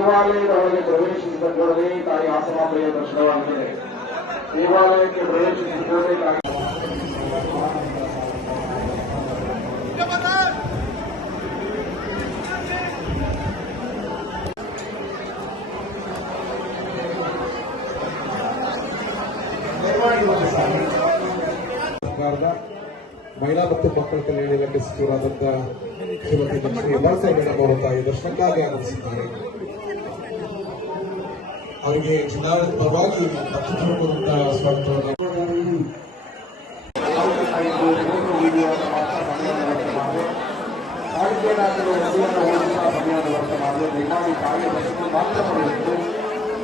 ದೇವಾಲಯದ ಒಳಗೆ ಪ್ರವೇಶಿಸಿದ ಕೂಡಲೇ ತಾಯಿ ಆಸಮಾಪ್ರಿಯ ದರ್ಶನವಾಗುತ್ತದೆ ದೇವಾಲಯಕ್ಕೆ ಪ್ರವೇಶಿಸಿದ ಕೂಡಲೇ ತಾಯಿ ಸರ್ಕಾರದ ಮಹಿಳಾ ಮತ್ತು ಮಕ್ಕಳ ಕಲ್ಯಾಣ ಇಲಾಖೆ ಸಚಿವರಾದಂಥ ಶ್ರೀಮತಿ ಲಕ್ಷ್ಮೀ ಹೆಬ್ಬಾಳ್ಕರ್ ಮೇಡಮ್ ಅವರು ತಾಯಿ ದರ್ಶನಕ್ಕಾಗಿ ಆಗಮಿಸಿದ್ದಾರೆ ಅವರಿಗೆ ಚುನಾವಣೆ ಪರವಾಗಿ ಹೋರಾಟ ಸ್ವಾಗತವನ್ನು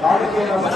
ಕಾಡಿಗೇನಾದರೂ